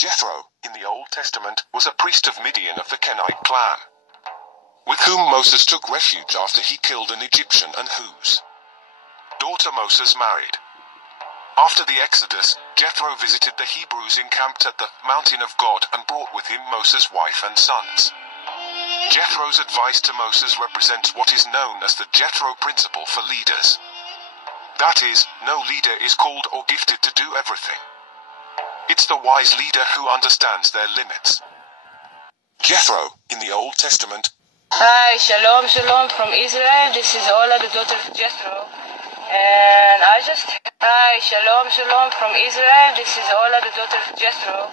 Jethro, in the Old Testament, was a priest of Midian of the Kenite clan, with whom Moses took refuge after he killed an Egyptian and whose daughter Moses married. After the Exodus, Jethro visited the Hebrews encamped at the mountain of God and brought with him Moses' wife and sons. Jethro's advice to Moses represents what is known as the Jethro principle for leaders. That is, no leader is called or gifted to do everything. It's the wise leader who understands their limits. Jethro, in the Old Testament. Hi, shalom, shalom from Israel. This is Ola, the daughter of Jethro. And Hi, shalom, shalom from Israel. This is Ola, the daughter of Jethro.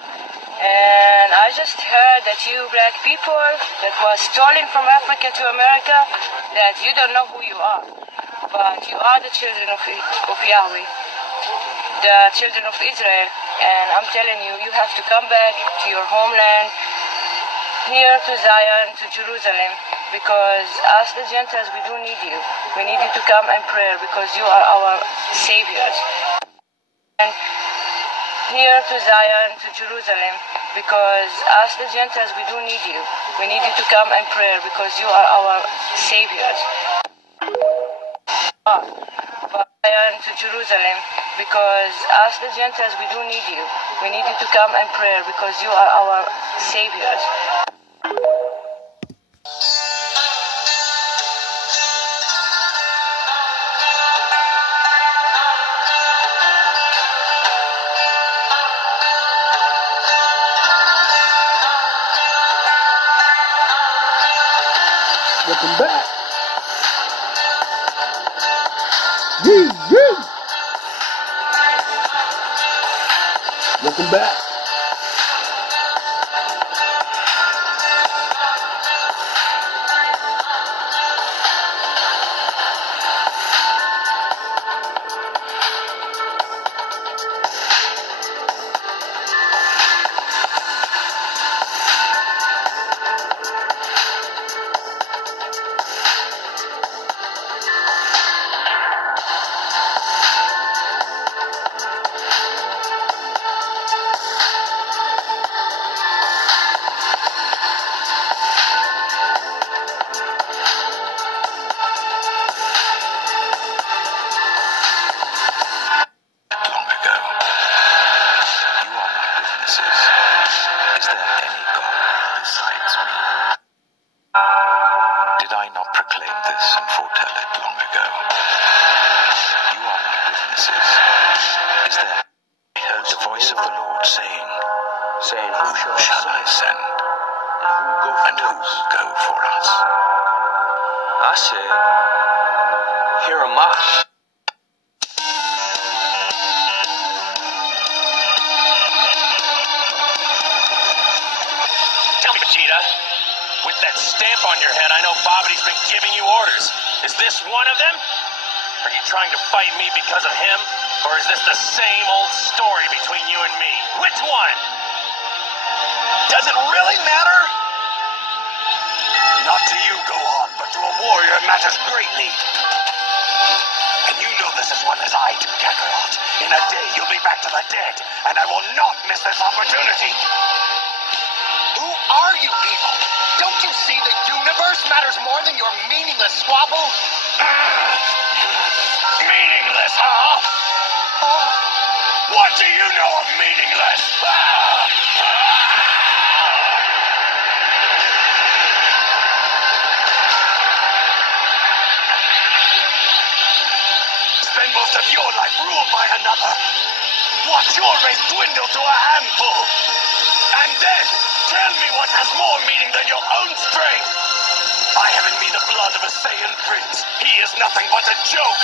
And I just heard that you black people that was stolen from Africa to America, that you don't know who you are. But you are the children of Yahweh, the children of Israel. And I'm telling you, you have to come back to your homeland, here to Zion, to Jerusalem, because us the Gentiles, we do need you. We need you to come and pray because you are our saviors. And here to Zion, to Jerusalem, because us the Gentiles, we do need you. We need you to come and pray because you are our saviors. Zion, to Jerusalem, because us the Gentiles, we do need you. We need you to come and pray because you are our saviors. Welcome back. Yee. Welcome back. Is there any God besides me? Did I not proclaim this and foretell it long ago? You are my witnesses. Is there? I heard the voice of the Lord saying, Who shall I send? And who will go for us? I said, Here am I. With that stamp on your head, I know Bobity's been giving you orders. Is this one of them? Are you trying to fight me because of him? Or is this the same old story between you and me? Which one? Does it really matter? Not to you, go on, but to a warrior it matters greatly. And you know this as well as I do, Kakarot. In a day, you'll be back to the dead, and I will not miss this opportunity. Who are you people? Don't you see the universe matters more than your meaningless squabble? Meaningless, huh? What do you know of meaningless? Spend most of your life ruled by another. Watch your race dwindle to a handful. And then, tell me what has more meaning than your own strength. I have in me the blood of a Saiyan prince. He is nothing but a joke.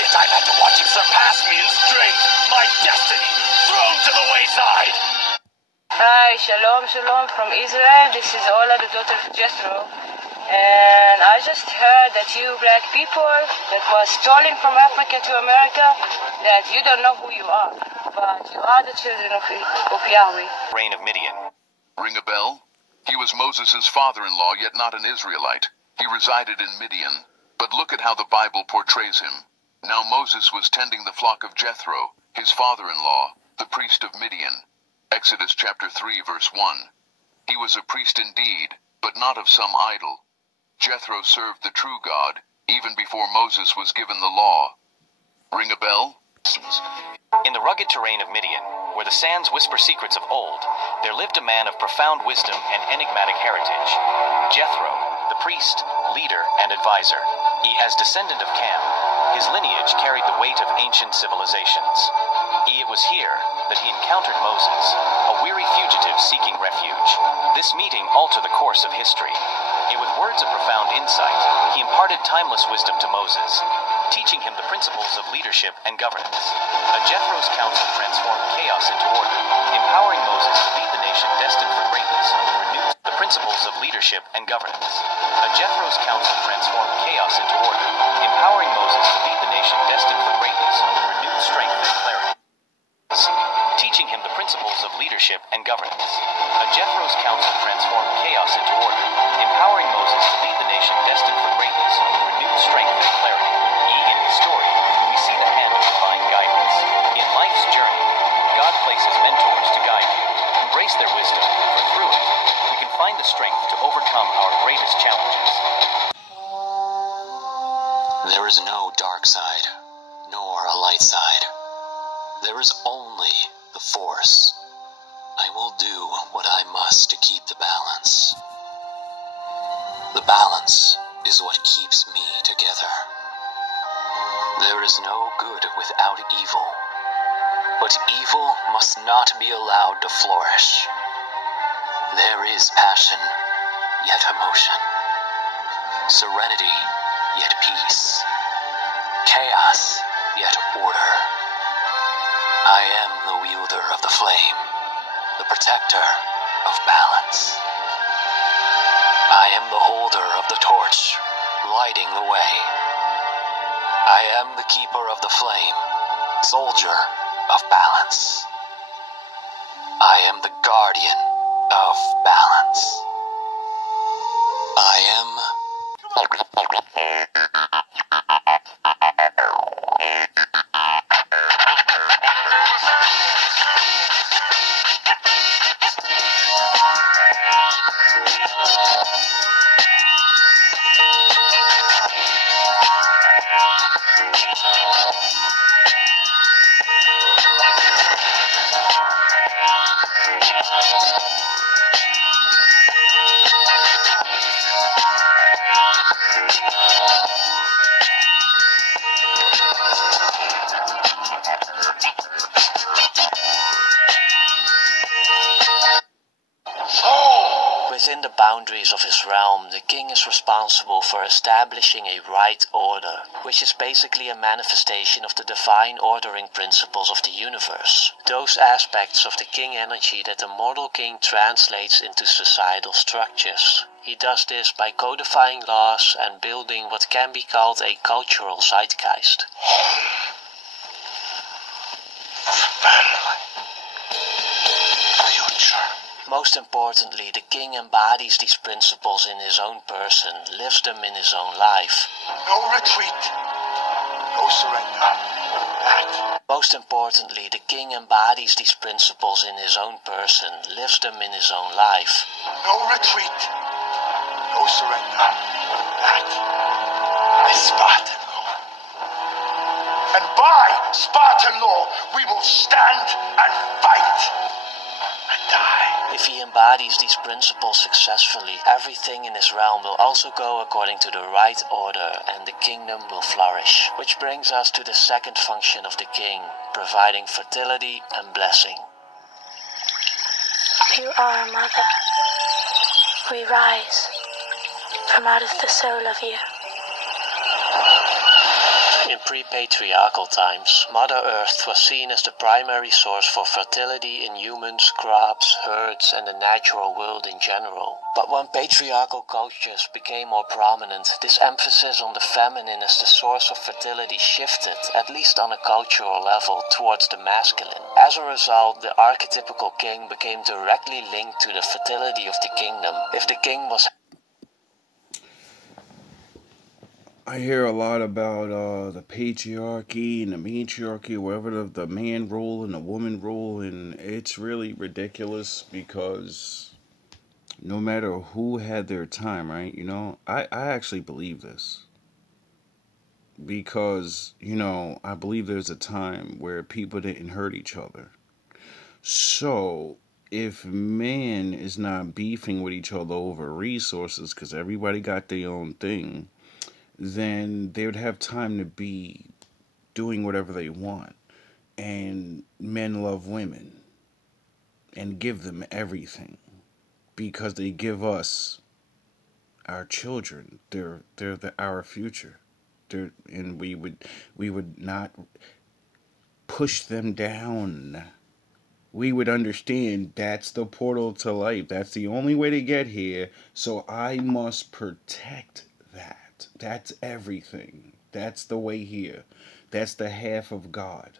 Yet I've had to watch him surpass me in strength. My destiny thrown to the wayside. Hi, shalom, shalom from Israel. This is Ola, the daughter of Jethro. And I just heard that you black people that was stolen from Africa to America, that you don't know who you are. But you are the children of Yahweh. Reign of Midian. Ring a bell? He was Moses' father-in-law, yet not an Israelite. He resided in Midian. But look at how the Bible portrays him. Now Moses was tending the flock of Jethro, his father-in-law, the priest of Midian. Exodus chapter 3 verse 1. He was a priest indeed, but not of some idol. Jethro served the true God, even before Moses was given the law. Ring a bell? In the rugged terrain of Midian, where the sands whisper secrets of old, there lived a man of profound wisdom and enigmatic heritage. Jethro, the priest, leader, and advisor. He, as descendant of Cam, his lineage carried the weight of ancient civilizations. It was here that he encountered Moses, a weary fugitive seeking refuge. This meeting altered the course of history. With words of profound insight, he imparted timeless wisdom to Moses, teaching him the principles of leadership and governance. Jethro's counsel transformed chaos into order, empowering Moses to lead the nation destined for greatness with renewed the principles of leadership and governance. Jethro's counsel transformed chaos into order, empowering Moses to lead the nation destined for greatness with renewed strength and clarity. Teaching him the principles of leadership and governance. Jethro's counsel transformed chaos into order, empowering Moses to lead the nation destined for greatness with renewed strength and clarity. In his story, we see the hand of divine guidance. In life's journey, God places mentors to guide you. Embrace their wisdom, for through it, we can find the strength to overcome our greatest challenges. There is no dark side, nor a light side. There is only the Force. I will do what I must to keep the balance. The balance is what keeps me together. There is no good without evil, but evil must not be allowed to flourish. There is passion, yet emotion. Serenity, yet peace. Chaos, yet order. I am the wielder of the flame, the protector of balance. I am the holder of the torch, lighting the way. I am the keeper of the flame, soldier of balance. I am the guardian of balance. I am... Within the boundaries of his realm, the king is responsible for establishing a right order, which is basically a manifestation of the divine ordering principles of the universe. Those aspects of the king energy that the mortal king translates into societal structures. He does this by codifying laws and building what can be called a cultural zeitgeist. Most importantly, the king embodies these principles in his own person, lives them in his own life. No retreat. No surrender. That. Most importantly, the king embodies these principles in his own person, lives them in his own life. No retreat. No surrender. That. By Spartan law. And by Spartan law, we will stand and fight. And die. If he embodies these principles successfully, everything in his realm will also go according to the right order and the kingdom will flourish. Which brings us to the second function of the king, providing fertility and blessing. You are a mother. We rise from out of the soul of you. In pre-patriarchal times, Mother Earth was seen as the primary source for fertility in humans, crops, herds, and the natural world in general. But when patriarchal cultures became more prominent, this emphasis on the feminine as the source of fertility shifted, at least on a cultural level, towards the masculine. As a result, the archetypical king became directly linked to the fertility of the kingdom. If the king was I hear a lot about the patriarchy and the matriarchy, whatever the man rule and the woman rule, and it's really ridiculous because no matter who had their time, right? I actually believe this because, I believe there's a time where people didn't hurt each other. So, if man is not beefing with each other over resources because everybody got their own thing, then they would have time to be doing whatever they want. And men love women and give them everything because they give us our children. They're our future. And we would not push them down. We would understand that's the portal to life. That's the only way to get here. So I must protect that. That's everything. That's the way here. That's the half of God.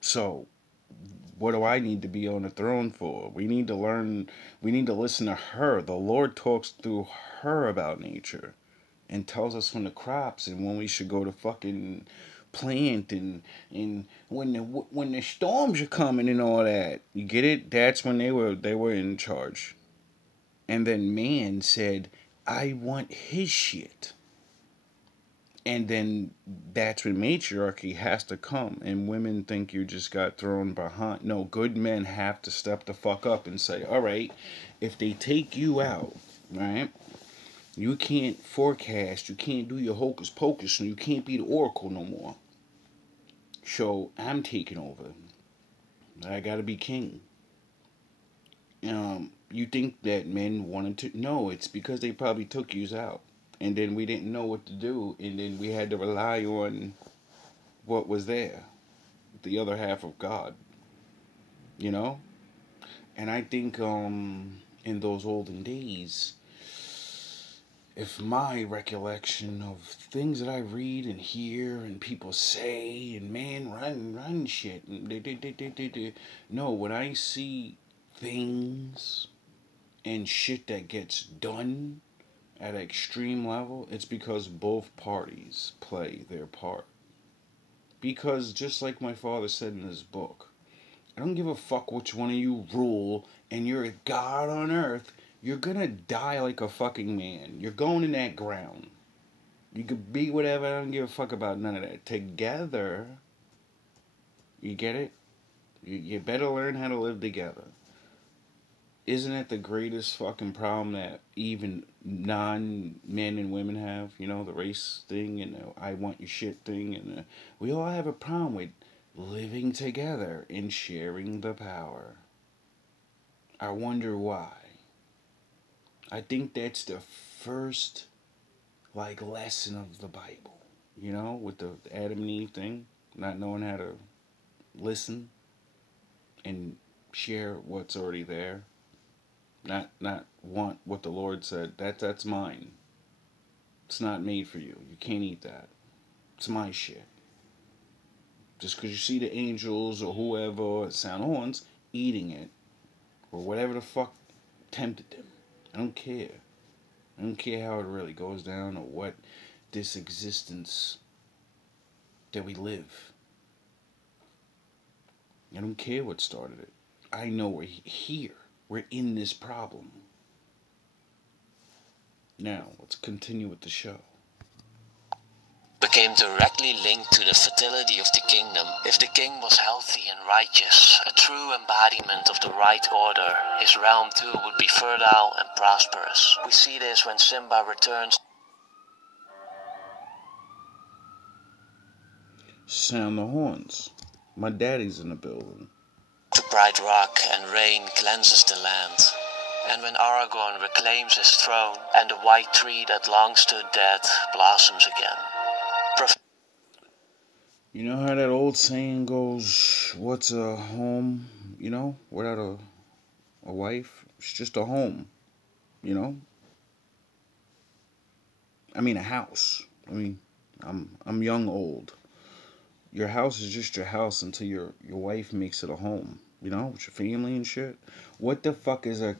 So, what do I need to be on the throne for? We need to learn, we need to listen to her. The Lord talks through her about nature and tells us when the crops and when we should go to fucking plant and when the storms are coming and all that. You get it? That's when they were in charge. And then man said, I want his shit. And then that's when matriarchy has to come. And women think you just got thrown behind. No, good men have to step the fuck up and say, all right, if they take you out, right, you can't forecast, you can't do your hocus pocus, and you can't be the oracle no more. So I'm taking over. I gotta be king. You think that men wanted to? No, it's because they probably took yous out. And then we didn't know what to do, and then we had to rely on what was there, the other half of God, And I think in those olden days, if my recollection of things that I read and hear and people say and man run shit, no, when I see things and shit that gets done at an extreme level, it's because both parties play their part. Because just like my father said in his book, I don't give a fuck which one of you rule and you're a god on earth. You're gonna die like a fucking man. You're going in that ground. You could be whatever, I don't give a fuck about none of that. Together, you get it? You better learn how to live together. Isn't it the greatest fucking problem that even non-men and women have? The race thing and the I want your shit thing. And we all have a problem with living together and sharing the power. I wonder why. I think that's the first, lesson of the Bible. With the Adam and Eve thing. Not knowing how to listen and share what's already there. Not want what the Lord said. That's mine. It's not made for you. You can't eat that. It's my shit. Just because you see the angels or whoever at sound horns eating it, or whatever the fuck tempted them. I don't care. I don't care how it really goes down or what this existence that we live. I don't care what started it. I know we're here. We're in this problem. Now, let's continue with the show. Became directly linked to the fertility of the kingdom. If the king was healthy and righteous, a true embodiment of the right order, his realm too would be fertile and prosperous. We see this when Simba returns. Sound the horns. My daddy's in the building. To Bright Rock, and rain cleanses the land. And when Aragorn reclaims his throne, and the white tree that long stood dead blossoms again. You know how that old saying goes, what's a home, without a wife? It's just a home, I mean a house. I'm young old. Your house is just your house until your wife makes it a home, with your family and shit. What the fuck is a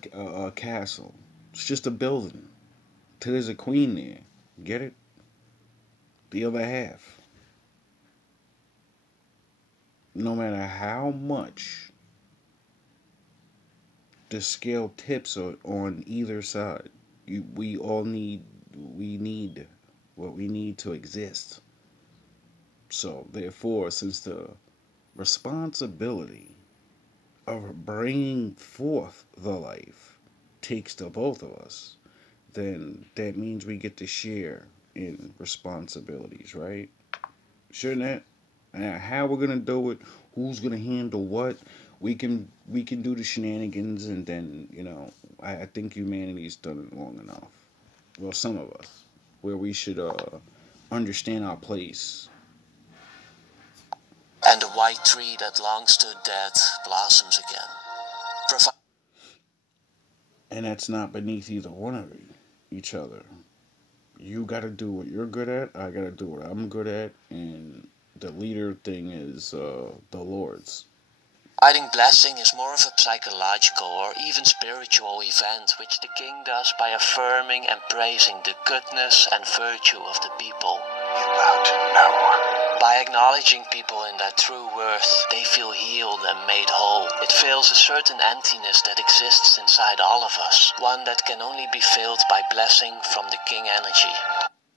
castle? It's just a building till there's a queen there. Get it? The other half. No matter how much the scale tips on either side, we need what we need to exist. So, therefore, since the responsibility of bringing forth the life takes to both of us, then that means we get to share in responsibilities, right? Shouldn't it? And how we're gonna do it, who's gonna handle what, we can do the shenanigans, and then I think humanity's done it long enough. Well, some of us, where we should understand our place. And the white tree that long stood dead blossoms again. And that's not beneath either one of each other. You gotta do what you're good at, I gotta do what I'm good at, and the leader thing is the Lord's. Providing blessing is more of a psychological or even spiritual event which the king does by affirming and praising the goodness and virtue of the people. You bow to no one. By acknowledging people in their true worth, they feel healed and made whole. It fills a certain emptiness that exists inside all of us, one that can only be filled by blessing from the king energy.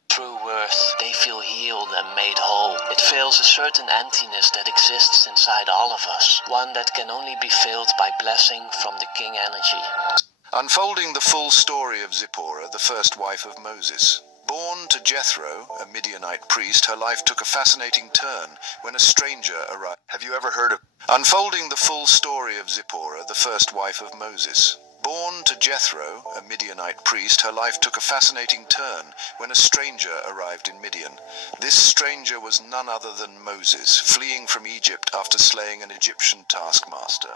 True worth, they feel healed and made whole. It fills a certain emptiness that exists inside all of us, one that can only be filled by blessing from the king energy. Unfolding the full story of Zipporah, the first wife of Moses. Born to Jethro, a Midianite priest, her life took a fascinating turn when a stranger arrived. Have you ever heard of... Unfolding the full story of Zipporah, the first wife of Moses. Born to Jethro, a Midianite priest, her life took a fascinating turn when a stranger arrived in Midian. This stranger was none other than Moses, fleeing from Egypt after slaying an Egyptian taskmaster.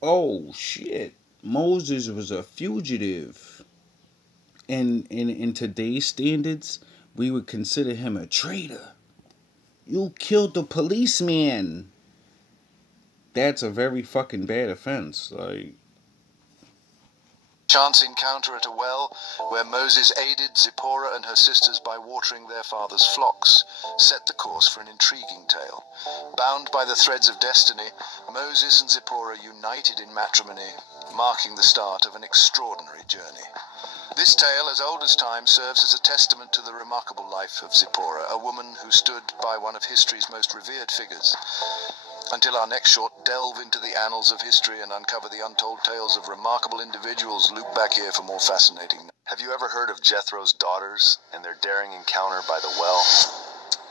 Oh shit! Moses was a fugitive. And in today's standards, we would consider him a traitor. You killed the policeman. That's a very fucking bad offense. Like, Chance encounter at a well, where Moses aided Zipporah and her sisters by watering their father's flocks, set the course for an intriguing tale. Bound by the threads of destiny, Moses and Zipporah united in matrimony, marking the start of an extraordinary journey. This tale, as old as time, serves as a testament to the remarkable life of Zipporah, a woman who stood by one of history's most revered figures. Until our next short delve into the annals of history and uncover the untold tales of remarkable individuals, loop back here for more fascinating. Have you ever heard of Jethro's daughters and their daring encounter by the well?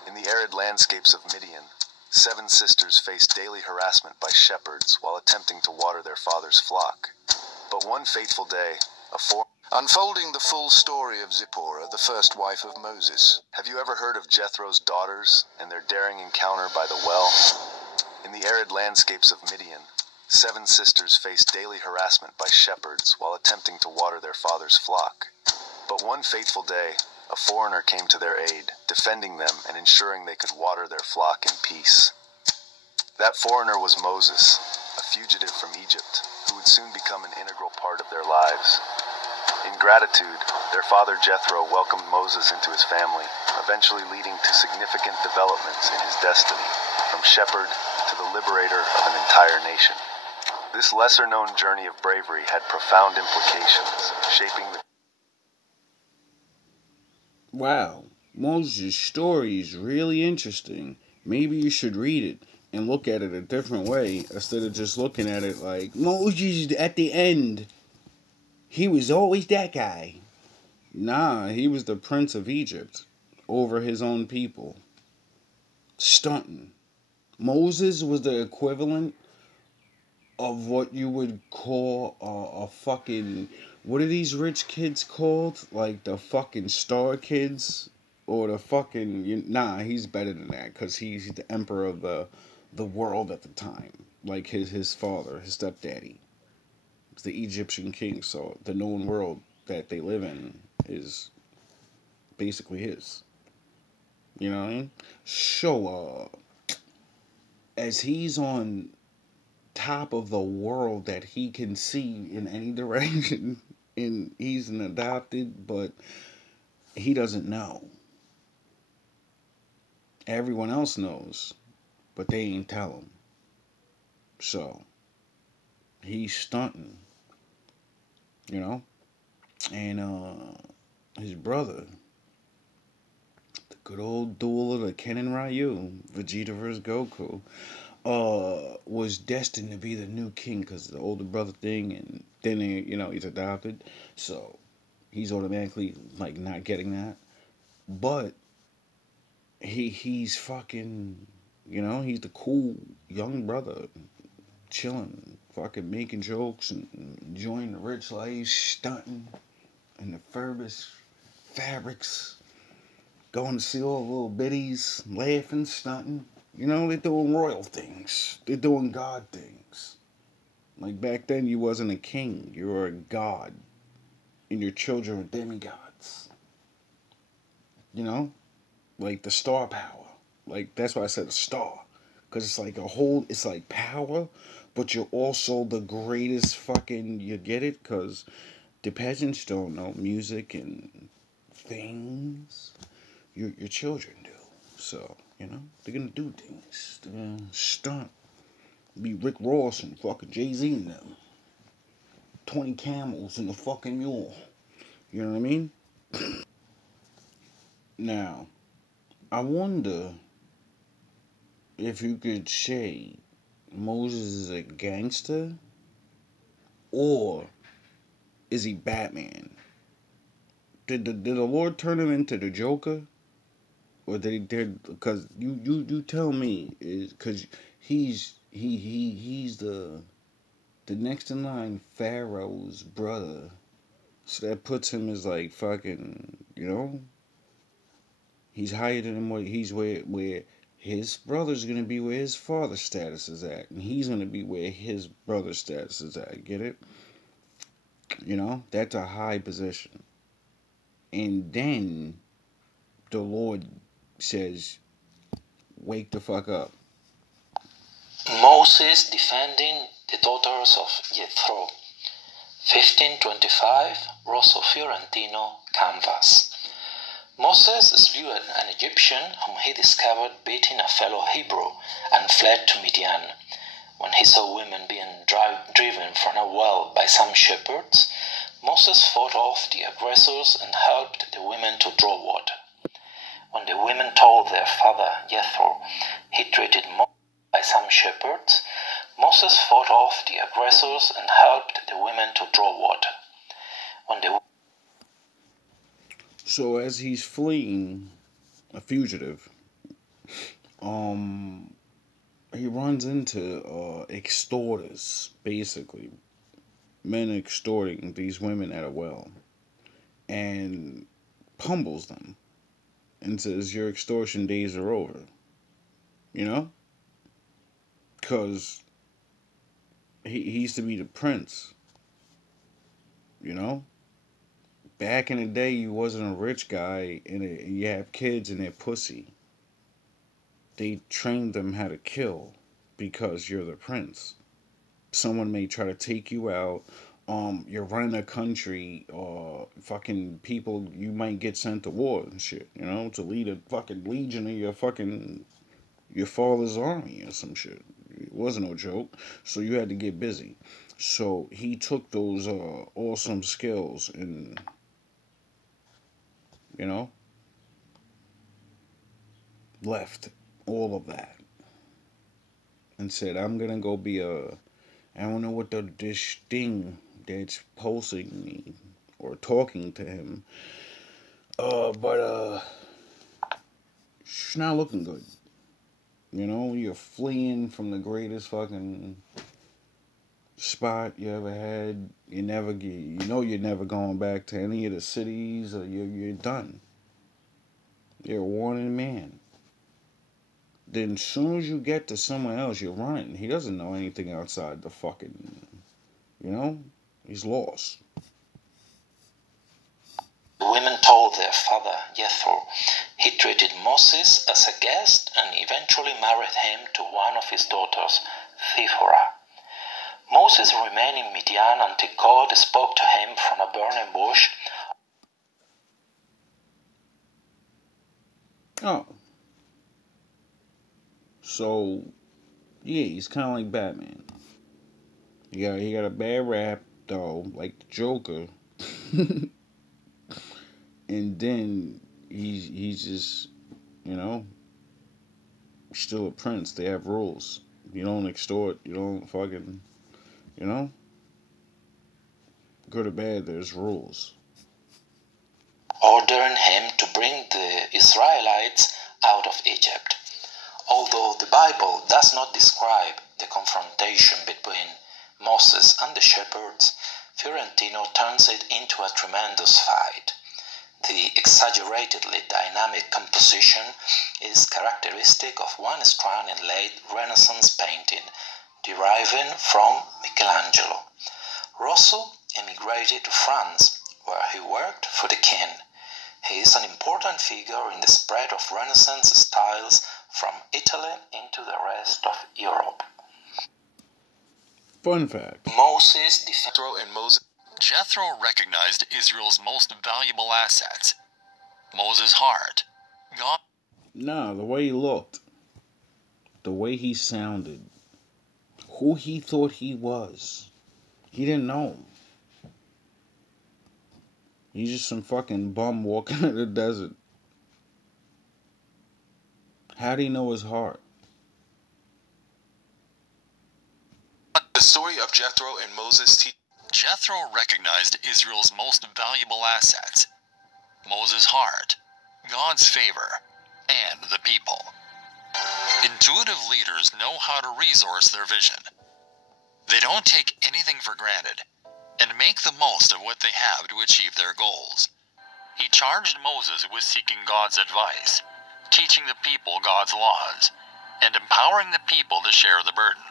In the arid landscapes of Midian, 7 sisters faced daily harassment by shepherds while attempting to water their father's flock. But one fateful day, Unfolding the full story of Zipporah, the first wife of Moses. Have you ever heard of Jethro's daughters and their daring encounter by the well? In the arid landscapes of Midian, 7 sisters faced daily harassment by shepherds while attempting to water their father's flock. But one fateful day, a foreigner came to their aid, defending them and ensuring they could water their flock in peace. That foreigner was Moses, a fugitive from Egypt, who would soon become an integral part of their lives. In gratitude, their father Jethro welcomed Moses into his family, eventually leading to significant developments in his destiny, from shepherd to the liberator of an entire nation. This lesser-known journey of bravery had profound implications, shaping the... wow, Moses' story is really interesting. Maybe you should read it and look at it a different way instead of just looking at it like Moses at the end. He was always that guy. Nah, he was the prince of Egypt over his own people. Stunting. Moses was the equivalent of what you would call a fucking... what are these rich kids called? Like the fucking star kids? Or the fucking... nah, he's better than that because he's the emperor of the world at the time. Like his father, his stepdaddy. The Egyptian king, so the known world that they live in is basically his. You know what I mean? So, as he's on top of the world that he can see in any direction, and he's an adopted, but he doesn't know. Everyone else knows, but they ain't tell him. So he's stunting, you know. And his brother, the good old duel of the Ken and Ryu, Vegeta vs Goku, was destined to be the new king because of the older brother thing, and then he's adopted, so he's automatically like not getting that. But he's fucking, he's the cool young brother, chilling, fucking making jokes and enjoying the rich life, stunting in the furbest fabrics, going to see all the little biddies, laughing, stunting. They're doing royal things. They're doing God things. Like back then, you wasn't a king. You were a god. And your children were demigods. Like the star power. Like, that's why I said a star. Because it's like it's like power, but you're also the greatest fucking, you get it? Because the peasants don't know music and things. Your children do. So, they're gonna do things. They're gonna stunt. Be Rick Ross and fucking Jay-Z and them. 20 camels and a fucking mule. You know what I mean? Now, I wonder if you could say Moses is a gangster, or is he Batman? Did the Lord turn him into the Joker? Or because you tell me, is because he's the next in line Pharaoh's brother, so that puts him as like fucking, he's higher than him. He's where his brother's gonna be where his father's status is at, and he's gonna be where his brother's status is at. Get it? That's a high position. And then the Lord says, "Wake the fuck up." Moses defending the daughters of Jethro. 1525, Rosso Fiorentino canvas. Moses slew an Egyptian whom he discovered beating a fellow Hebrew and fled to Midian. When he saw women being driven from a well by some shepherds, Moses fought off the aggressors and helped the women to draw water. When the women told their father Jethro he treated Moses by some shepherds, Moses fought off the aggressors and helped the women to draw water. So as he's fleeing, a fugitive, he runs into extorters, basically. Men extorting these women at a well. And pummels them. And says, your extortion days are over. Because he used to be the prince. Back in the day, you wasn't a rich guy and you have kids and they're pussy. They trained them how to kill because you're the prince. Someone may try to take you out. You're running a country, or fucking people, you might get sent to war and shit, to lead a fucking legion of your father's army or some shit. It wasn't no joke. So you had to get busy. So he took those awesome skills and, left all of that and said, I'm gonna go be I don't know what this thing that's pulsing me or talking to him, but it's not looking good. You're fleeing from the greatest fucking spot you ever had. You're never going back to any of the cities, or you're done. You're a wanted man. Then as soon as you get to somewhere else, you're running. He doesn't know anything outside the fucking, he's lost. The women told their father Jethro he treated Moses as a guest and eventually married him to one of his daughters, Zipporah. Moses remained in Midian until God spoke to him from a burning bush. Oh. So, yeah, he's kind of like Batman. He got a bad rap, though, like the Joker. And then he's just, you know, still a prince. They have rules. You don't extort. You don't fucking, you know. Good or bad, there's rules. Ordering him to bring the Israelites out of Egypt. Although the Bible does not describe the confrontation between Moses and the shepherds, Fiorentino turns it into a tremendous fight. The exaggeratedly dynamic composition is characteristic of one strand in late Renaissance painting, deriving from Michelangelo. Rosso emigrated to France, where he worked for the king. He is an important figure in the spread of Renaissance styles from Italy into the rest of Europe. Fun fact. Moses, Jethro and Moses. Jethro recognized Israel's most valuable assets. Moses' heart. God. Nah, the way he looked. The way he sounded. Who he thought he was. He didn't know. He's just some fucking bum walking in the desert. How'd he know his heart? The story of Jethro and Moses. Jethro recognized Israel's most valuable assets. Moses' heart, God's favor, and the people. Intuitive leaders know how to resource their vision. They don't take anything for granted and make the most of what they have to achieve their goals. He charged Moses with seeking God's advice, teaching the people God's laws, and empowering the people to share the burden.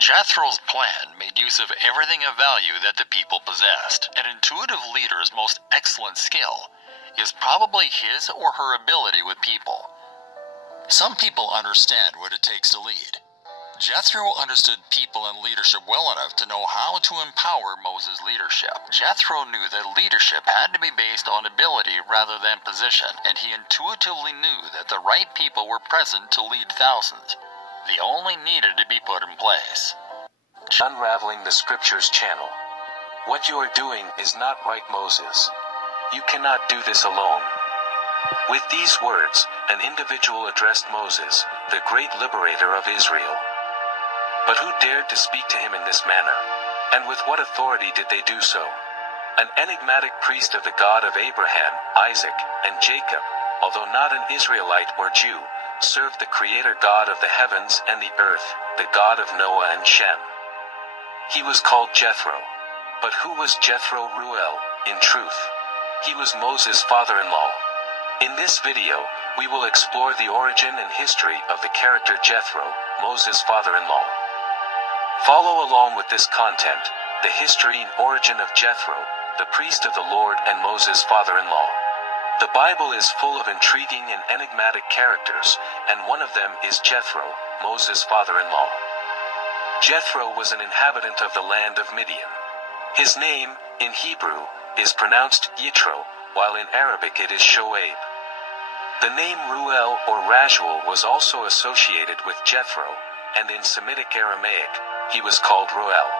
Jethro's plan made use of everything of value that the people possessed. An intuitive leader's most excellent skill is probably his or her ability with people. Some people understand what it takes to lead. Jethro understood people and leadership well enough to know how to empower Moses' leadership. Jethro knew that leadership had to be based on ability rather than position, and he intuitively knew that the right people were present to lead thousands. They only needed to be put in place. Unraveling the Scriptures channel. What you are doing is not right, Moses. You cannot do this alone. With these words, an individual addressed Moses, the great liberator of Israel. But who dared to speak to him in this manner? And with what authority did they do so? An enigmatic priest of the God of Abraham, Isaac, and Jacob, although not an Israelite or Jew, served the Creator God of the heavens and the earth, the God of Noah and Shem. He was called Jethro. But who was Jethro Ruel, in truth? He was Moses' father-in-law. In this video, we will explore the origin and history of the character Jethro, Moses' father-in-law. Follow along with this content, the history and origin of Jethro, the priest of the Lord and Moses' father-in-law. The Bible is full of intriguing and enigmatic characters, and one of them is Jethro, Moses' father-in-law. Jethro was an inhabitant of the land of Midian. His name, in Hebrew, is pronounced Yitro, while in Arabic it is Shoaib. The name Ruel or Rajuel was also associated with Jethro, and in Semitic Aramaic, he was called Ruel.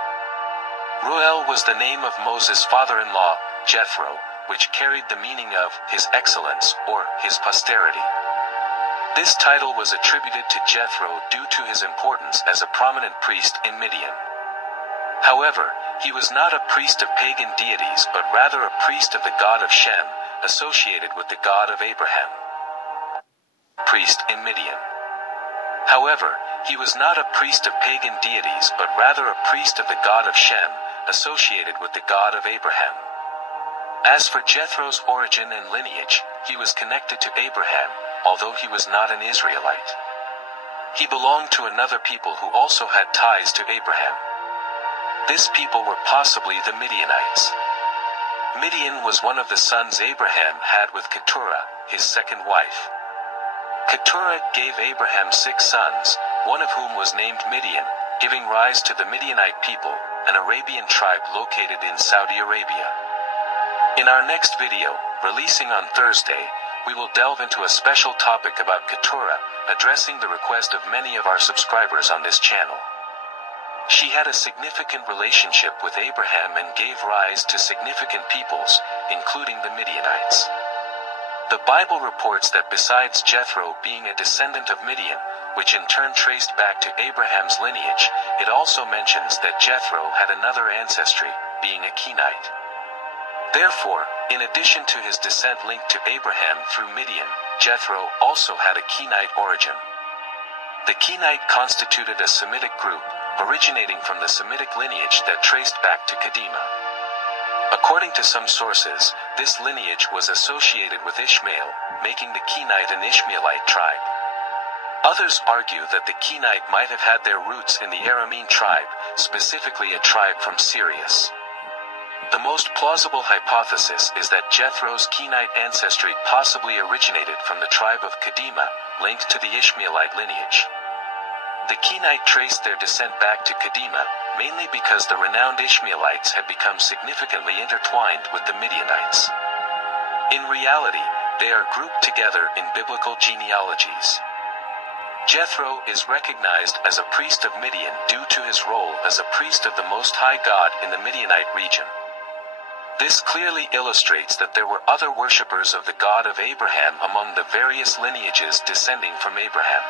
Ruel was the name of Moses' father-in-law, Jethro, which carried the meaning of his excellence or his posterity. This title was attributed to Jethro due to his importance as a prominent priest in Midian. However, he was not a priest of pagan deities but rather a priest of the God of Shem, associated with the God of Abraham. Priest in Midian. However, he was not a priest of pagan deities but rather a priest of the God of Shem, associated with the God of Abraham. As for Jethro's origin and lineage, he was connected to Abraham, although he was not an Israelite. He belonged to another people who also had ties to Abraham. This people were possibly the Midianites. Midian was one of the sons Abraham had with Keturah, his second wife. Keturah gave Abraham 6 sons, one of whom was named Midian, giving rise to the Midianite people, an Arabian tribe located in Saudi Arabia. In our next video, releasing on Thursday, we will delve into a special topic about Keturah, addressing the request of many of our subscribers on this channel. She had a significant relationship with Abraham and gave rise to significant peoples, including the Midianites. The Bible reports that besides Jethro being a descendant of Midian, which in turn traced back to Abraham's lineage, it also mentions that Jethro had another ancestry, being a Kenite. Therefore, in addition to his descent linked to Abraham through Midian, Jethro also had a Kenite origin. The Kenite constituted a Semitic group, originating from the Semitic lineage that traced back to Kedema. According to some sources, this lineage was associated with Ishmael, making the Kenite an Ishmaelite tribe. Others argue that the Kenite might have had their roots in the Aramean tribe, specifically a tribe from Sirius. The most plausible hypothesis is that Jethro's Kenite ancestry possibly originated from the tribe of Kedema, linked to the Ishmaelite lineage. The Kenite traced their descent back to Kedema, mainly because the renowned Ishmaelites had become significantly intertwined with the Midianites. In reality, they are grouped together in biblical genealogies. Jethro is recognized as a priest of Midian due to his role as a priest of the Most High God in the Midianite region. This clearly illustrates that there were other worshippers of the God of Abraham among the various lineages descending from Abraham.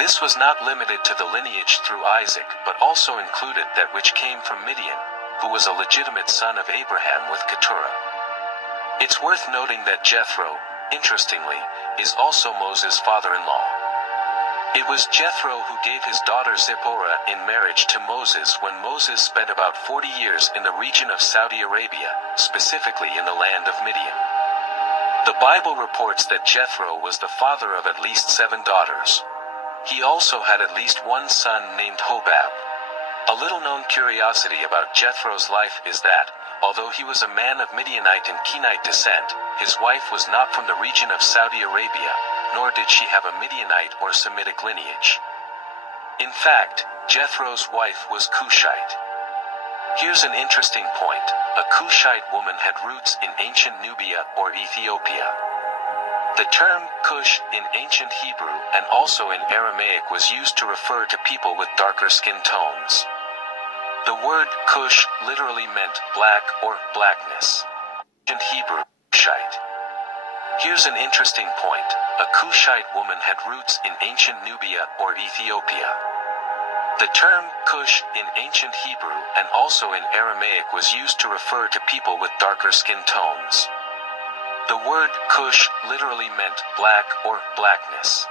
This was not limited to the lineage through Isaac, but also included that which came from Midian, who was a legitimate son of Abraham with Keturah. It's worth noting that Jethro, interestingly, is also Moses' father-in-law. It was Jethro who gave his daughter Zipporah in marriage to Moses when Moses spent about 40 years in the region of Saudi Arabia, specifically in the land of Midian. The Bible reports that Jethro was the father of at least 7 daughters. He also had at least one son named Hobab. A little-known curiosity about Jethro's life is that, although he was a man of Midianite and Kenite descent, his wife was not from the region of Saudi Arabia, nor did she have a Midianite or Semitic lineage. In fact, Jethro's wife was Cushite. Here's an interesting point. A Cushite woman had roots in ancient Nubia or Ethiopia. The term Cush in ancient Hebrew and also in Aramaic was used to refer to people with darker skin tones. The word Cush literally meant black or blackness. In Hebrew, Cushite. Here's an interesting point. A Cushite woman had roots in ancient Nubia or Ethiopia. The term Cush in ancient Hebrew and also in Aramaic was used to refer to people with darker skin tones. The word Cush literally meant black or blackness.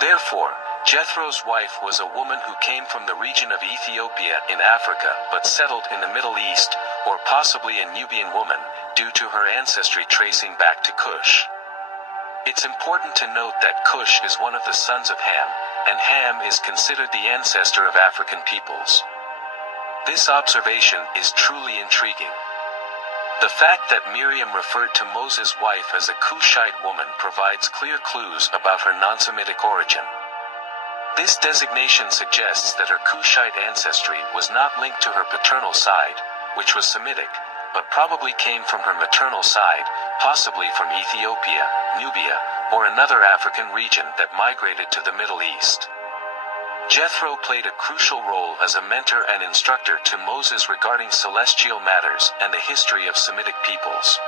Therefore, Jethro's wife was a woman who came from the region of Ethiopia in Africa but settled in the Middle East, or possibly a Nubian woman, due to her ancestry tracing back to Cush. It's important to note that Cush is one of the sons of Ham, and Ham is considered the ancestor of African peoples. This observation is truly intriguing. The fact that Miriam referred to Moses' wife as a Cushite woman provides clear clues about her non-Semitic origin. This designation suggests that her Cushite ancestry was not linked to her paternal side, which was Semitic, but probably came from her maternal side, possibly from Ethiopia, Nubia, or another African region that migrated to the Middle East. Jethro played a crucial role as a mentor and instructor to Moses regarding celestial matters and the history of Semitic peoples.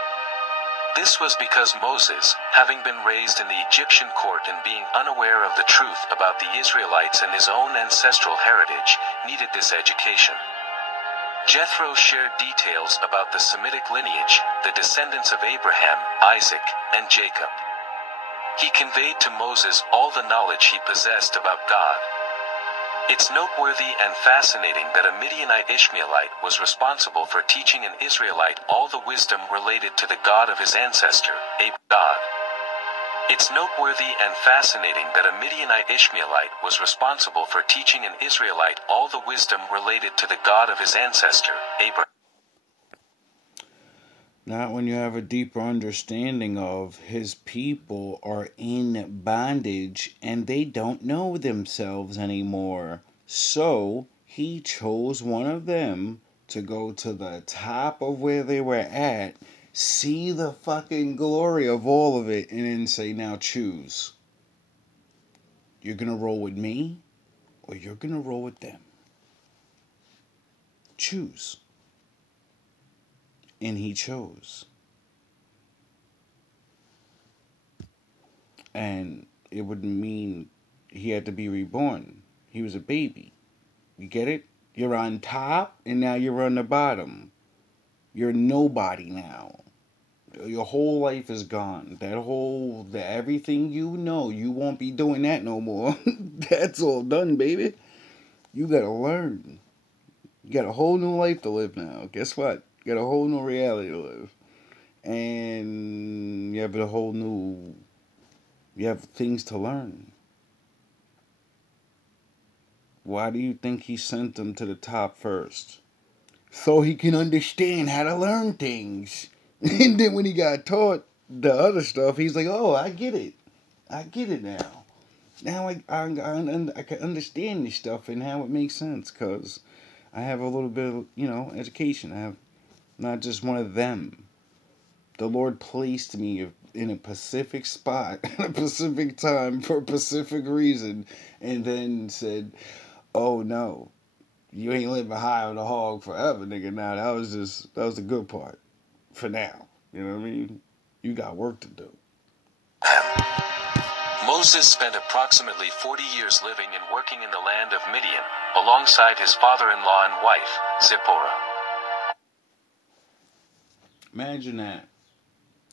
This was because Moses, having been raised in the Egyptian court and being unaware of the truth about the Israelites and his own ancestral heritage, needed this education. Jethro shared details about the Semitic lineage, the descendants of Abraham, Isaac, and Jacob. He conveyed to Moses all the knowledge he possessed about God. It's noteworthy and fascinating that a Midianite Ishmaelite was responsible for teaching an Israelite all the wisdom related to the God of his ancestor, God. It's noteworthy and fascinating that a Midianite Ishmaelite was responsible for teaching an Israelite all the wisdom related to the God of his ancestor, Abraham. Not when you have a deeper understanding of his people are in bondage and they don't know themselves anymore. So he chose one of them to go to the top of where they were at See the fucking glory of all of it, and then say, now choose. You're going to roll with me, or you're going to roll with them. Choose. And he chose. And it would mean he had to be reborn. He was a baby. You get it? You're on top, and now you're on the bottom. You're nobody now. Your whole life is gone. Everything you know, you won't be doing that no more. That's all done, baby. You gotta learn. You got a whole new life to live now. Guess what? You got a whole new reality to live. And you have you have things to learn. Why do you think he sent them to the top first? So he can understand how to learn things. And then when he got taught the other stuff, he's like, oh, I get it. I get it now. Now I can understand this stuff and how it makes sense, because I have a little bit of, education. I have not just one of them. The Lord placed me in a specific spot, at a specific time, for a specific reason, and then said, oh no, you ain't living high on the hog forever, nigga. Now that was the good part. For now. You know what I mean? You got work to do. Moses spent approximately 40 years living and working in the land of Midian, alongside his father-in-law and wife, Zipporah. Imagine that.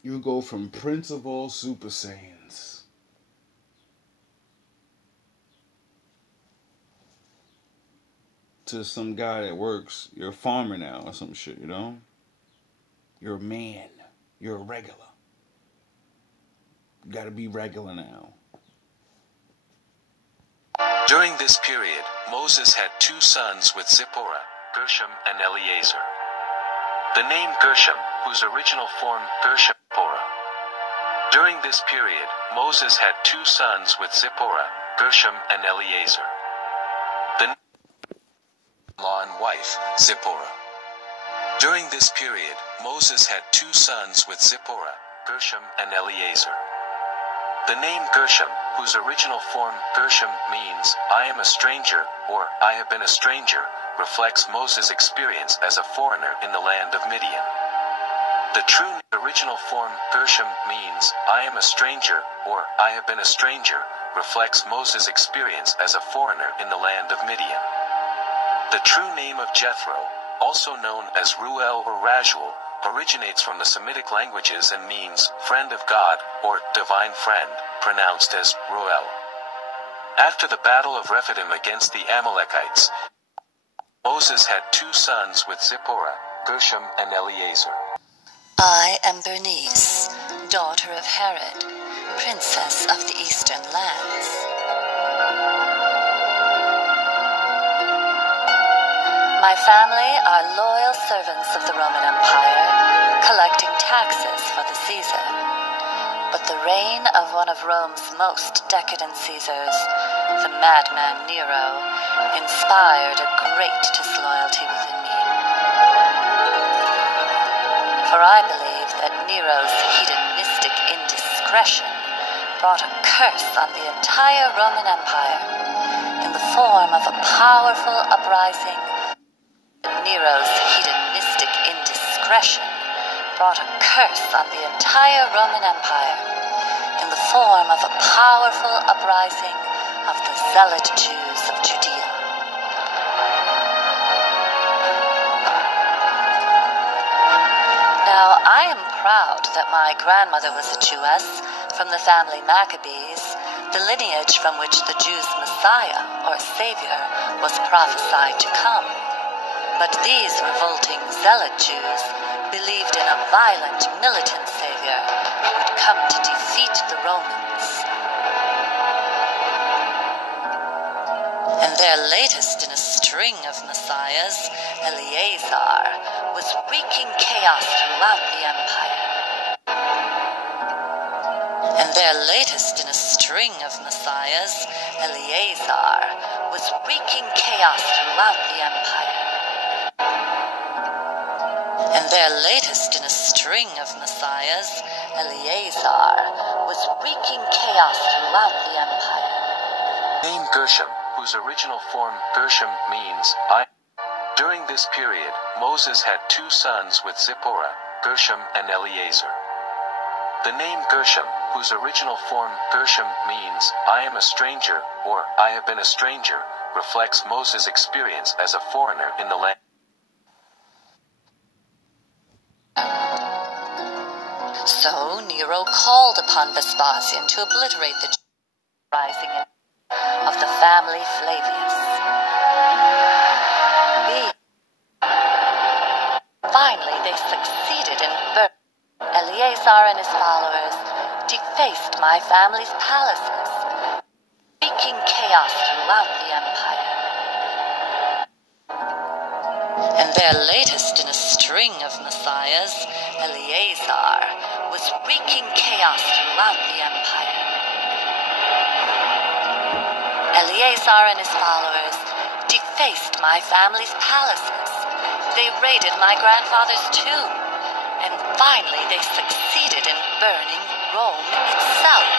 You go from Prince of all Super Saiyans to some guy that works. You're a farmer now or some shit, you know? You're a man. You're a regular. You gotta be regular now. During this period, Moses had 2 sons with Zipporah, Gershom and Eleazar. The name Gershom, whose original form Gershom. During this period, Moses had 2 sons with Zipporah, Gershom and Eleazar. The in-law and wife, Zipporah. During this period, Moses had 2 sons with Zipporah, Gershom and Eleazar. The name Gershom, whose original form Gershom means, I am a stranger, or I have been a stranger, reflects Moses' experience as a foreigner in the land of Midian. The true original form Gershom means, I am a stranger, or I have been a stranger, reflects Moses' experience as a foreigner in the land of Midian. The true name of Jethro, also known as Ruel or Rajuel, originates from the Semitic languages and means friend of God, or divine friend, pronounced as Ruel. After the battle of Rephidim against the Amalekites, Moses had 2 sons with Zipporah, Gershom and Eleazar. I am Bernice, daughter of Herod, princess of the eastern lands. My family are loyal servants of the Roman Empire, collecting taxes for the Caesar. But the reign of one of Rome's most decadent Caesars, the madman Nero, inspired a great disloyalty within me. For I believe that Nero's hedonistic indiscretion brought a curse on the entire Roman Empire in the form of a powerful uprising. Nero's hedonistic indiscretion brought a curse on the entire Roman Empire in the form of a powerful uprising of the zealot Jews of Judea. Now, I am proud that my grandmother was a Jewess from the family Maccabees, the lineage from which the Jews' Messiah, or Savior, was prophesied to come. But these revolting zealot Jews believed in a violent, militant Savior who would come to defeat the Romans. And their latest in a string of messiahs, Eleazar, was wreaking chaos throughout the empire. And their latest in a string of messiahs, Eleazar, was wreaking chaos throughout the empire. And their latest in a string of messiahs, Eleazar, was wreaking chaos throughout the empire. The name Gershom, whose original form Gershom means I. During this period, Moses had two sons with Zipporah, Gershom and Eleazar. The name Gershom, whose original form Gershom means I am a stranger or I have been a stranger, reflects Moses' experience as a foreigner in the land. So Nero called upon Vespasian to obliterate the rising of the family Flavius. Finally, they succeeded in burning. Eleazar and his followers defaced my family's palaces, wreaking chaos throughout the empire. And their latest in a string of messiahs, Eleazar, was wreaking chaos throughout the empire. Eleazar and his followers defaced my family's palaces. They raided my grandfather's tomb, and finally they succeeded in burning Rome itself.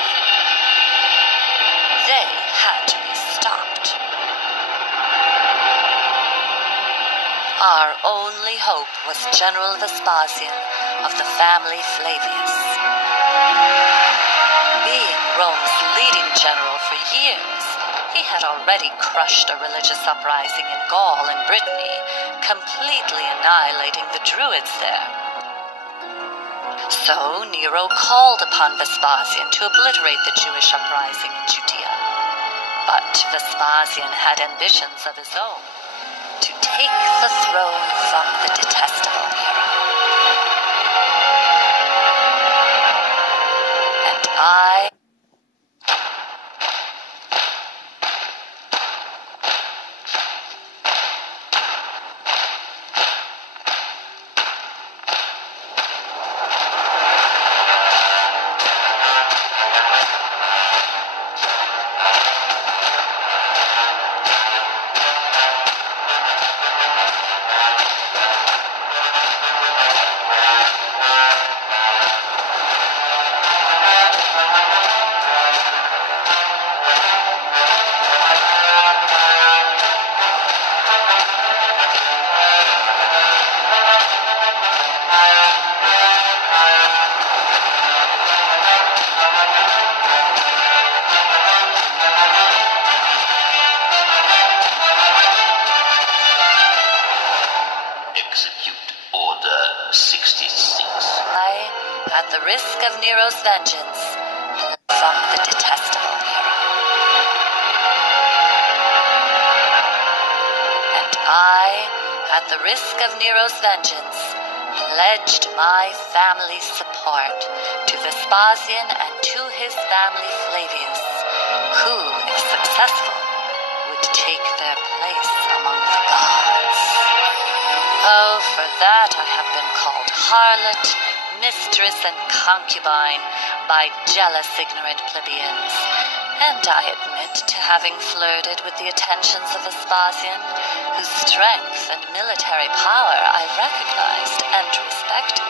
They had to be stopped. Our only hope was General Vespasian of the family Flavius. Being Rome's leading general for years, he had already crushed a religious uprising in Gaul and Brittany, completely annihilating the Druids there. So Nero called upon Vespasian to obliterate the Jewish uprising in Judea. But Vespasian had ambitions of his own to take the throne from the detestable hero. And I... at the risk of Nero's vengeance, from the detestable hero. And I, at the risk of Nero's vengeance, pledged my family's support to Vespasian and to his family Flavius, who, if successful, would take their place among the gods. Oh, for that I have been called harlot, mistress, and concubine by jealous, ignorant plebeians, and I admit to having flirted with the attentions of Vespasian, whose strength and military power I recognized and respected.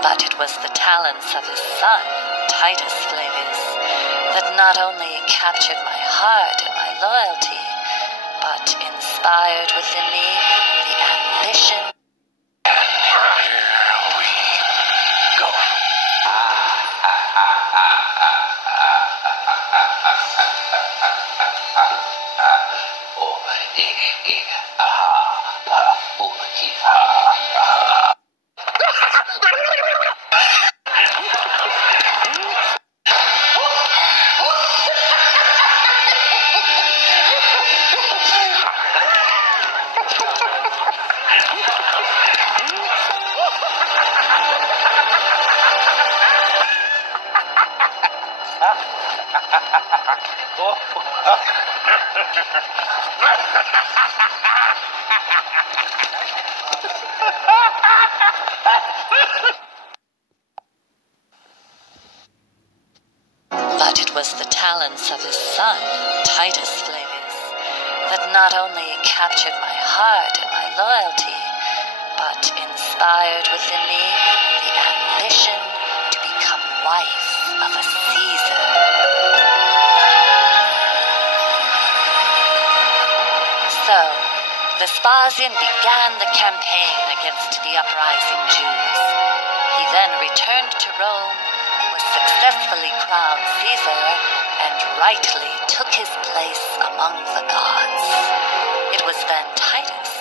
But it was the talents of his son, Titus Flavius, that not only captured my heart and my loyalty, but inspired within me the ambition. Here we go. But it was the talents of his son, Titus Flavius, that not only captured my heart and my loyalty, but inspired within me the ambition to become wife of a Caesar. So, Vespasian began the campaign against the uprising Jews. He then returned to Rome, was successfully crowned Caesar, and rightly took his place among the gods. It was then Titus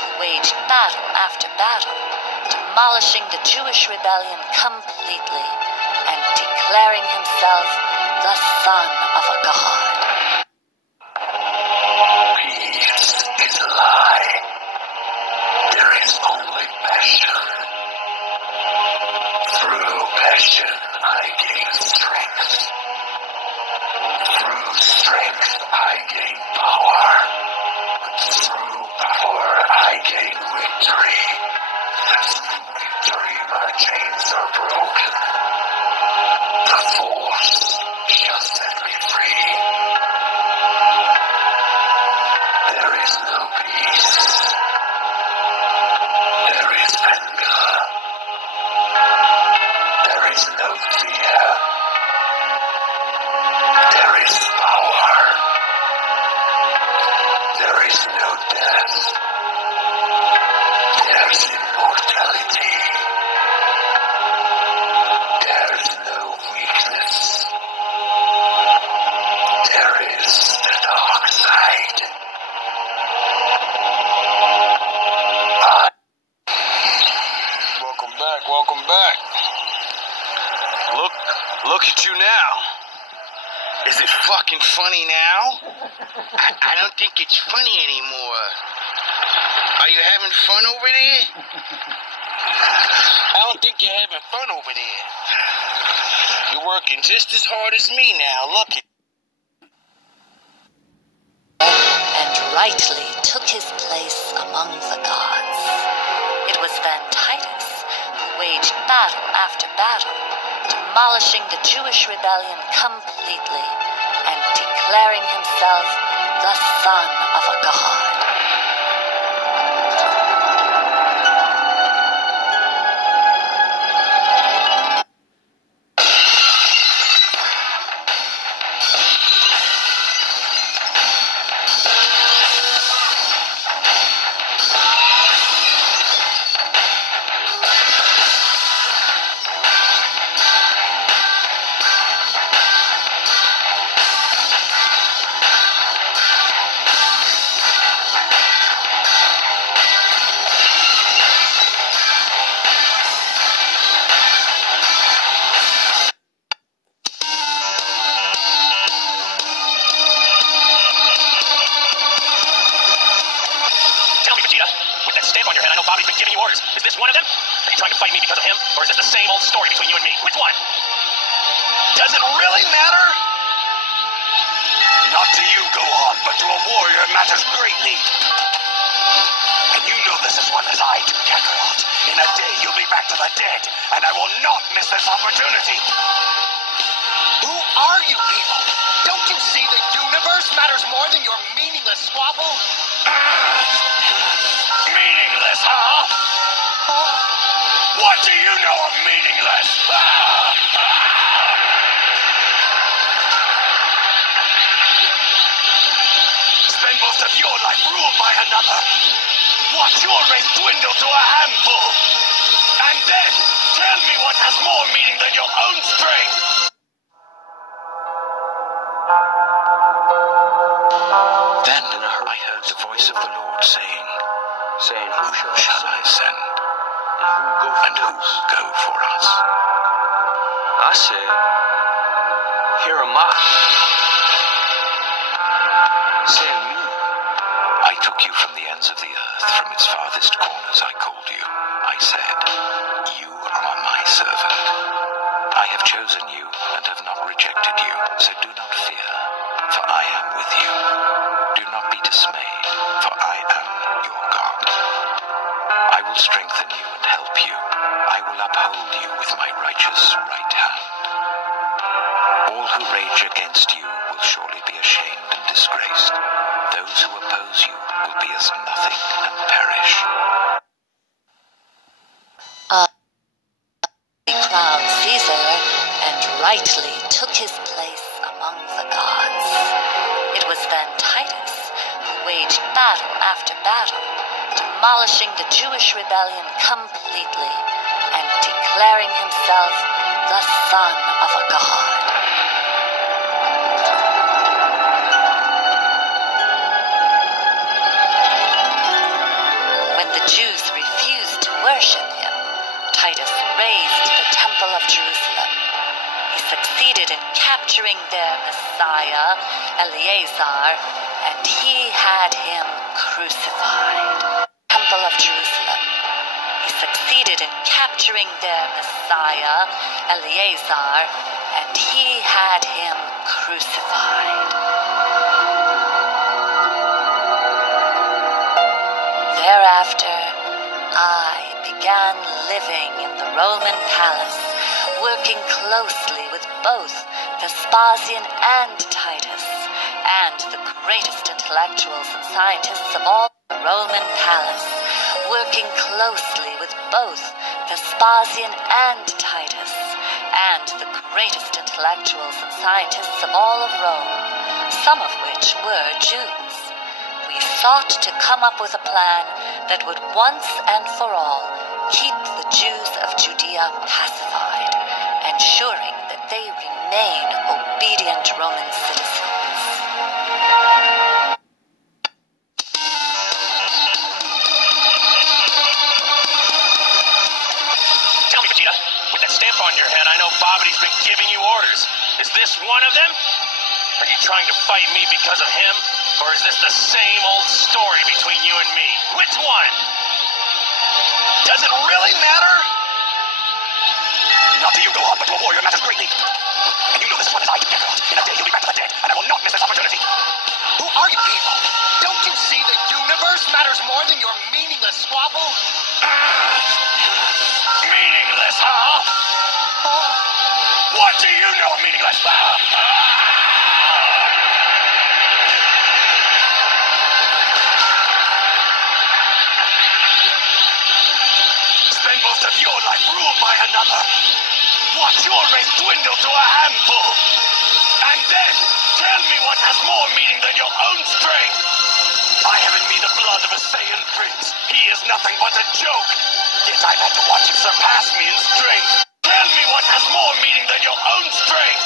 who waged battle after battle, demolishing the Jewish rebellion completely and declaring himself the son of a god. Peace is a lie. There is only passion. Through passion, I gain strength. Through strength, I gain power. Through power, I gain victory. Through victory, my chains are broken. The force shall set me free. There is no peace. There is anger. There is no fear. There is power. There is no death. There's immortality. There's no weakness. There is the dark side. Welcome back, welcome back. Look at you now. Is it fucking funny now? I don't think it's funny anymore. Are you having fun over there? I don't think you're having fun over there. You're working just as hard as me now. Look at. And rightly took his place among the gods. It was then Titus who waged battle after battle, demolishing the Jewish rebellion completely and declaring himself the son of a god. Is this one of them? Are you trying to fight me because of him? Or is this the same old story between you and me? Which one? Does it really matter? Not to you, go on, but to a warrior it matters greatly. And you know this as well as I do, Kakarot. In a day you'll be back to the dead, and I will not miss this opportunity. Who are you people? Don't you see the universe matters more than your meaningless squabble? Meaningless, huh? What do you know of meaningless? Spend most of your life ruled by another. Watch your race dwindle to a handful. And then tell me what has more meaning than your own strength. Then I heard the voice of the Lord saying, Who shall I send? And who will go for us? I said, here am I. Send me. I took you from the ends of the earth, from its farthest corners I called you. I said, You are my servant. I have chosen you and have not rejected you, so do not fear, for I am with you. Do not be dismayed, for I am your God. I will strengthen you and help you. I will uphold you with my righteous right hand. All who rage against you will surely be ashamed and disgraced, those who oppose you will be as nothing and perish. He crowned Caesar and rightly took his place among the gods. It was then Titus who waged battle after battle, demolishing the Jewish rebellion completely and declaring himself the son of a god. When the Jews refused to worship him, Titus razed the Temple of Jerusalem. He succeeded in capturing their Messiah, Eleazar, and he had him crucified. Temple of Jerusalem. He succeeded in capturing their Messiah, Eleazar, and he had him crucified. Thereafter, I began living in the Roman palace, working closely with both Vespasian and Titus, and the greatest intellectuals and scientists of all the Roman palace, working closely with both Vespasian and Titus, and the greatest intellectuals and scientists of all of Rome, some of which were Jews. We sought to come up with a plan that would once and for all keep the Jews of Judea pacified, ensuring that they remain obedient Roman citizens. Tell me, Vegeta, with that stamp on your head, I know Bobity's been giving you orders. Is this one of them? Are you trying to fight me because of him? Or is this the same old story between you and me? Which one? Does it really matter? Not to you, Gohan, but to a warrior matters greatly. And you know this as well as I do, Kakarot. In a day you'll be back from the dead, and I will not miss this opportunity. Who are you, evil? Don't you see the universe matters more than your meaningless squabble? Meaningless, huh? What do you know of meaningless? Spend most of your life ruled by another. Watch your race dwindle to a handful. And then, tell me what has more meaning than your own strength. I have in me the blood of a Saiyan prince. He is nothing but a joke. Yet I've had to watch him surpass me in strength. Tell me what has more meaning than your own strength.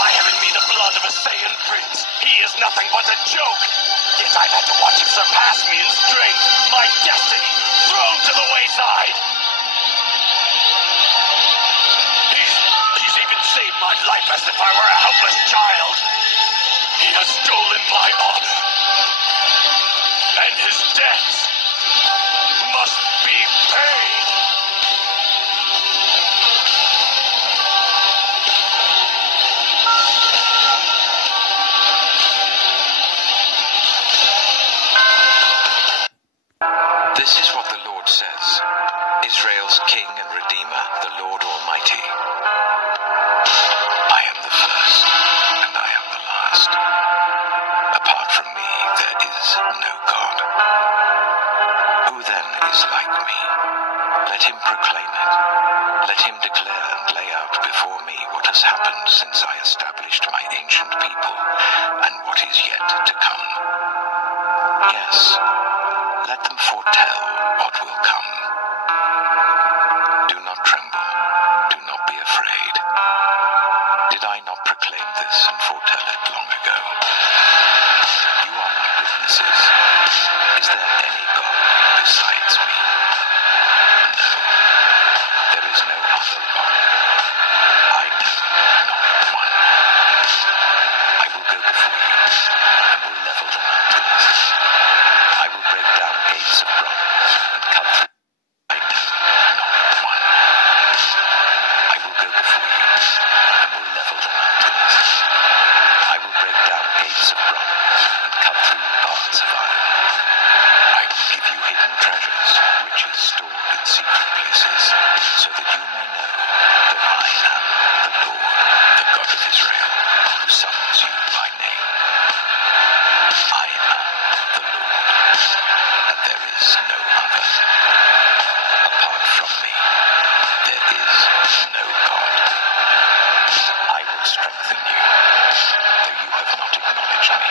I have in me the blood of a Saiyan prince. He is nothing but a joke. Yet I've had to watch him surpass me in strength. My destiny thrown to the wayside. He's even saved my life as if I were a helpless child. He has stolen my honor. And his debts must be paid. This is what the Lord says, Israel's King and Redeemer, the Lord Almighty. I am the first, and I am the last. Apart from me, there is no God. Who then is like me? Let him proclaim it. Let him declare and lay out before me what has happened since I established my ancient people, and what is yet to come. Yes, let them foretell what will come. Do not tremble, do not be afraid. Did I not proclaim this and foretell it long ago? You are my witnesses. Is there any God besides me? No, there is no other rock. I know not one. I will go before you, and will level the mountains. I will break down gates of bronze, and cut through. I know not one. I will go before you, and will level the mountains. I will break down gates of bronze, and cut through bars of iron. I will give you hidden treasures, riches stored in secret places, so that you may know that I am the Lord, the God of Israel, who summons you by name. I am no other. Apart from me, there is no God. I will strengthen you, though you have not acknowledged me.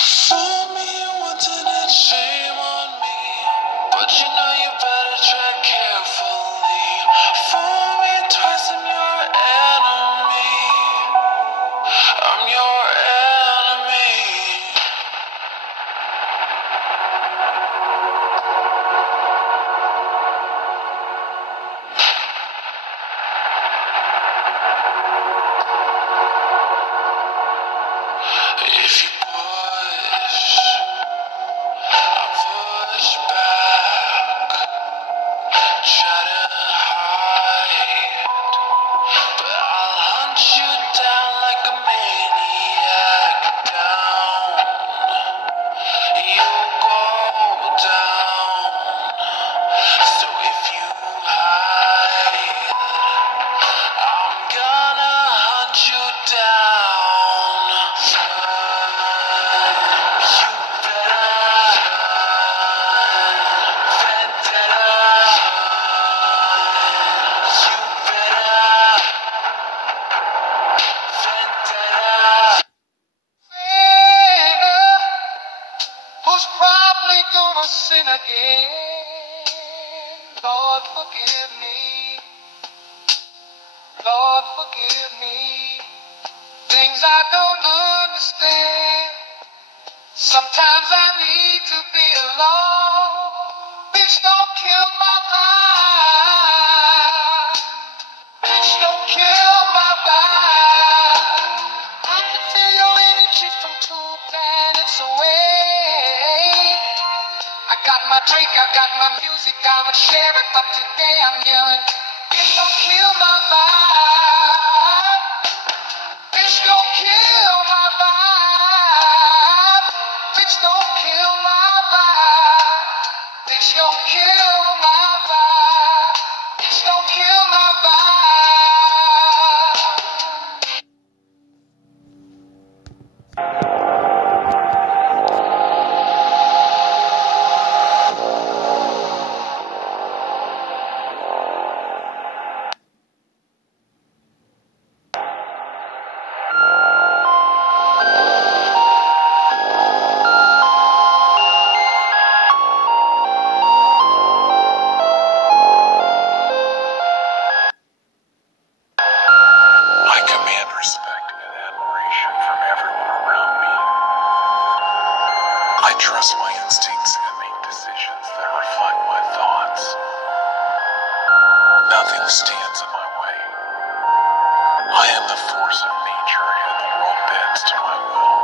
Fool me once and it's shame on me, but you know you better tread carefully. Fool me twice and you're enemy. I'm your enemy. If you push, I push back. Try to hide, but I'll hunt you down like a maniac. Down, you'll go down. So if you hide, I'm gonna hunt you down. You better vendetta. You better vendetta. Sinner who's probably gonna sin again. Lord, forgive me. Lord, forgive me. Things I don't understand. Sometimes I need to be alone. Bitch, don't kill my vibe. Bitch, don't kill my vibe. I can feel your energy from 2 planets away. I got my drink, I got my music, I'ma share it, but today I'm yelling, bitch, don't kill my vibe. Bitch, don't kill my vibe. Bitch, don't kill my vibe. Bitch, don't kill my vibe. Bitch, don't kill my vibe. I command respect and admiration from everyone around me. I trust my instincts and make decisions that reflect my thoughts. Nothing stands in my way. I am the force of nature and the world bends to my will.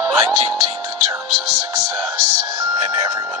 I dictate the terms of success and everyone